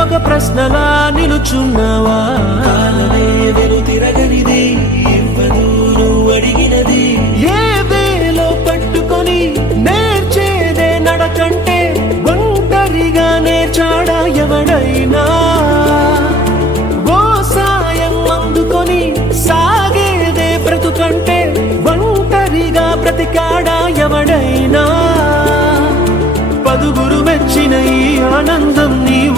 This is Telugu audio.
ఒక ప్రశ్నలా నిలుచున్నావా? కాలమే వెను తిరగనిది, ఇవ్వదు నువ్వు అడిగినది. ఏ వేలో పట్టుకొని నేర్చేదే నడకంటే ఒంటరిగా నేర్చాడా ఎవడైనా? ఓ సాయం అందుకొని సాగేదే బ్రతుకంటే ఒంటరిగా బ్రతికాడా ఎవడైనా? పదుగురు మెచ్చిన ఈ ఆనందం